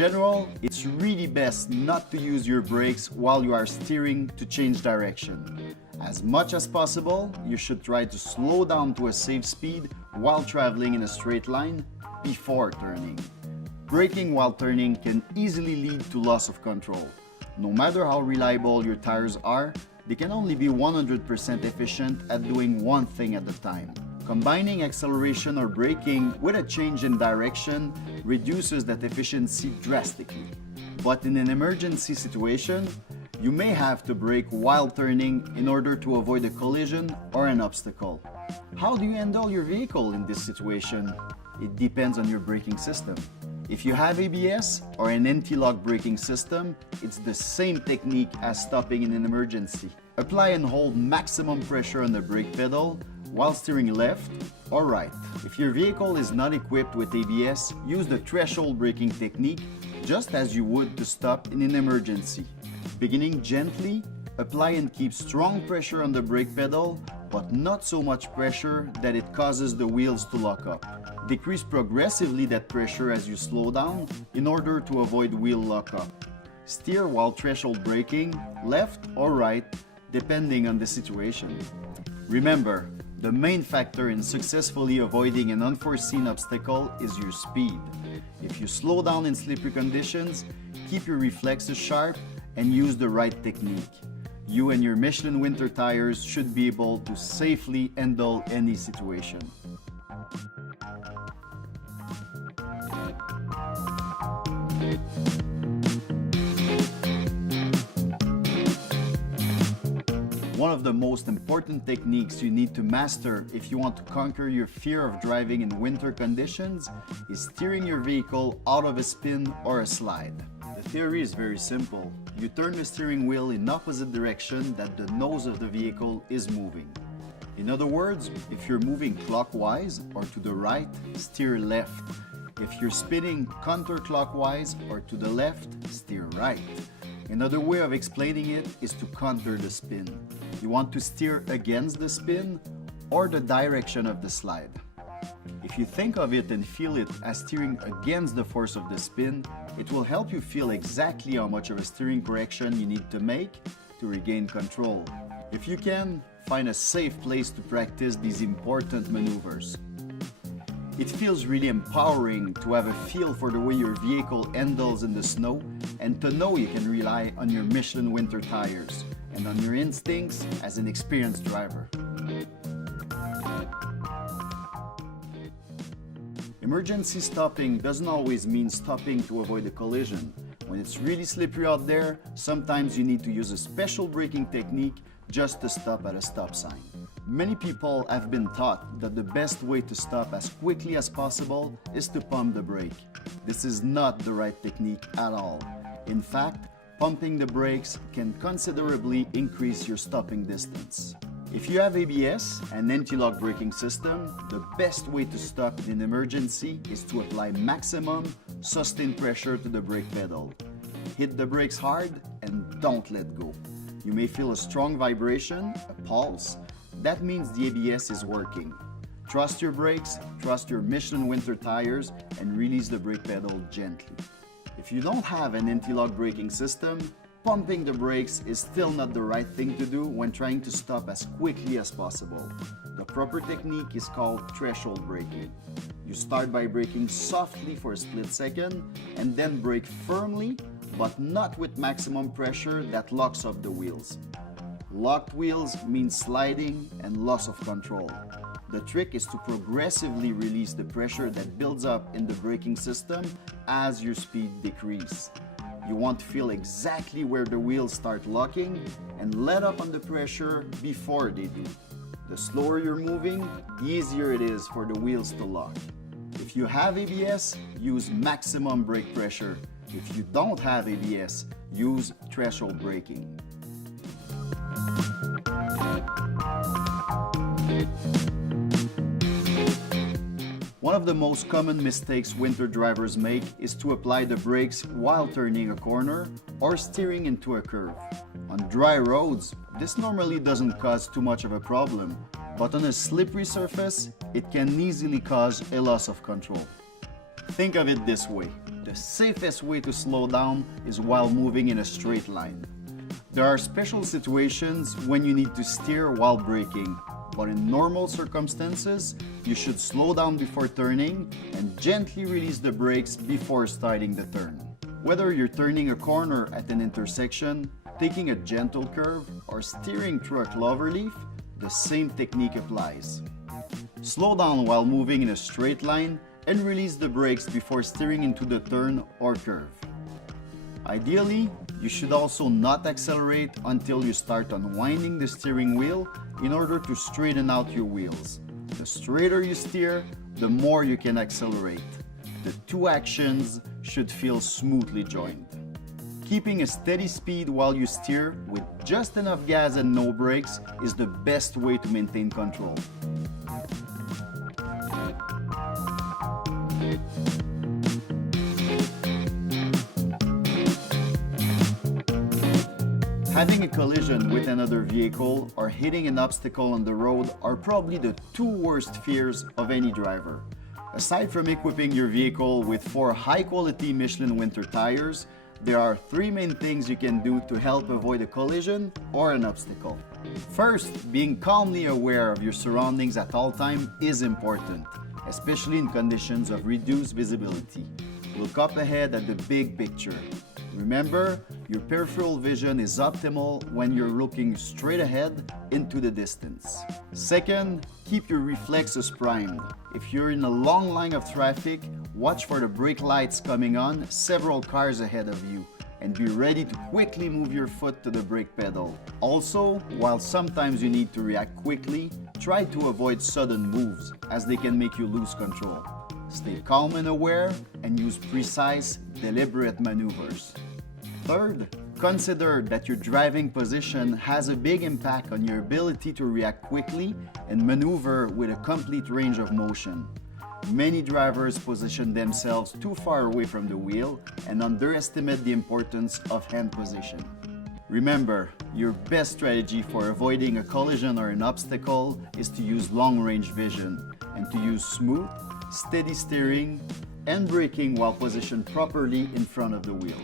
general, it's really best not to use your brakes while you are steering to change direction. As much as possible, you should try to slow down to a safe speed while traveling in a straight line before turning. Braking while turning can easily lead to loss of control. No matter how reliable your tires are, they can only be 100% efficient at doing one thing at a time. Combining acceleration or braking with a change in direction reduces that efficiency drastically. But in an emergency situation, you may have to brake while turning in order to avoid a collision or an obstacle. How do you handle your vehicle in this situation? It depends on your braking system. If you have ABS or an anti-lock braking system, it's the same technique as stopping in an emergency. Apply and hold maximum pressure on the brake pedal while steering left or right. If your vehicle is not equipped with ABS, use the threshold braking technique just as you would to stop in an emergency. Beginning gently, apply and keep strong pressure on the brake pedal, but not so much pressure that it causes the wheels to lock up. Decrease progressively that pressure as you slow down in order to avoid wheel lockup. Steer while threshold braking, left or right, depending on the situation. Remember, the main factor in successfully avoiding an unforeseen obstacle is your speed. If you slow down in slippery conditions, keep your reflexes sharp and use the right technique. You and your Michelin winter tires should be able to safely handle any situation. One of the most important techniques you need to master if you want to conquer your fear of driving in winter conditions is steering your vehicle out of a spin or a slide. The theory is very simple. You turn the steering wheel in opposite direction that the nose of the vehicle is moving. In other words, if you're moving clockwise or to the right, steer left. If you're spinning counterclockwise or to the left, steer right. Another way of explaining it is to counter the spin. You want to steer against the spin or the direction of the slide. If you think of it and feel it as steering against the force of the spin, it will help you feel exactly how much of a steering correction you need to make to regain control. If you can, find a safe place to practice these important maneuvers. It feels really empowering to have a feel for the way your vehicle handles in the snow and to know you can rely on your Michelin winter tires and on your instincts as an experienced driver. Emergency stopping doesn't always mean stopping to avoid a collision. When it's really slippery out there, sometimes you need to use a special braking technique just to stop at a stop sign. Many people have been taught that the best way to stop as quickly as possible is to pump the brake. This is not the right technique at all. In fact, pumping the brakes can considerably increase your stopping distance. If you have ABS, an anti-lock braking system, the best way to stop in an emergency is to apply maximum sustained pressure to the brake pedal. Hit the brakes hard and don't let go. You may feel a strong vibration, a pulse. That means the ABS is working. Trust your brakes, trust your Michelin winter tires, and release the brake pedal gently. If you don't have an anti-lock braking system, pumping the brakes is still not the right thing to do when trying to stop as quickly as possible. The proper technique is called threshold braking. You start by braking softly for a split second and then brake firmly, but not with maximum pressure that locks up the wheels. Locked wheels mean sliding and loss of control. The trick is to progressively release the pressure that builds up in the braking system as your speed decreases. You want to feel exactly where the wheels start locking and let up on the pressure before they do. The slower you're moving, the easier it is for the wheels to lock. If you have ABS, use maximum brake pressure. If you don't have ABS, use threshold braking. One of the most common mistakes winter drivers make is to apply the brakes while turning a corner or steering into a curve. On dry roads, this normally doesn't cause too much of a problem, but on a slippery surface, it can easily cause a loss of control. Think of it this way. the safest way to slow down is while moving in a straight line. There are special situations when you need to steer while braking, but in normal circumstances, you should slow down before turning and gently release the brakes before starting the turn. Whether you're turning a corner at an intersection, taking a gentle curve, or steering through a cloverleaf, the same technique applies. Slow down while moving in a straight line and release the brakes before steering into the turn or curve. Ideally, you should also not accelerate until you start unwinding the steering wheel in order to straighten out your wheels. The straighter you steer, the more you can accelerate. The two actions should feel smoothly joined. Keeping a steady speed while you steer with just enough gas and no brakes is the best way to maintain control. Having a collision with another vehicle or hitting an obstacle on the road are probably the two worst fears of any driver. Aside from equipping your vehicle with 4 high-quality Michelin winter tires, there are 3 main things you can do to help avoid a collision or an obstacle. First, being calmly aware of your surroundings at all times is important, especially in conditions of reduced visibility. Look up ahead at the big picture. Remember, your peripheral vision is optimal when you're looking straight ahead into the distance. Second, keep your reflexes primed. If you're in a long line of traffic, watch for the brake lights coming on several cars ahead of you and be ready to quickly move your foot to the brake pedal. Also, while sometimes you need to react quickly, try to avoid sudden moves as they can make you lose control. Stay calm and aware and use precise, deliberate maneuvers. Third, consider that your driving position has a big impact on your ability to react quickly and maneuver with a complete range of motion. Many drivers position themselves too far away from the wheel and underestimate the importance of hand position. Remember, your best strategy for avoiding a collision or an obstacle is to use long-range vision and to use smooth, steady steering and braking while positioned properly in front of the wheel.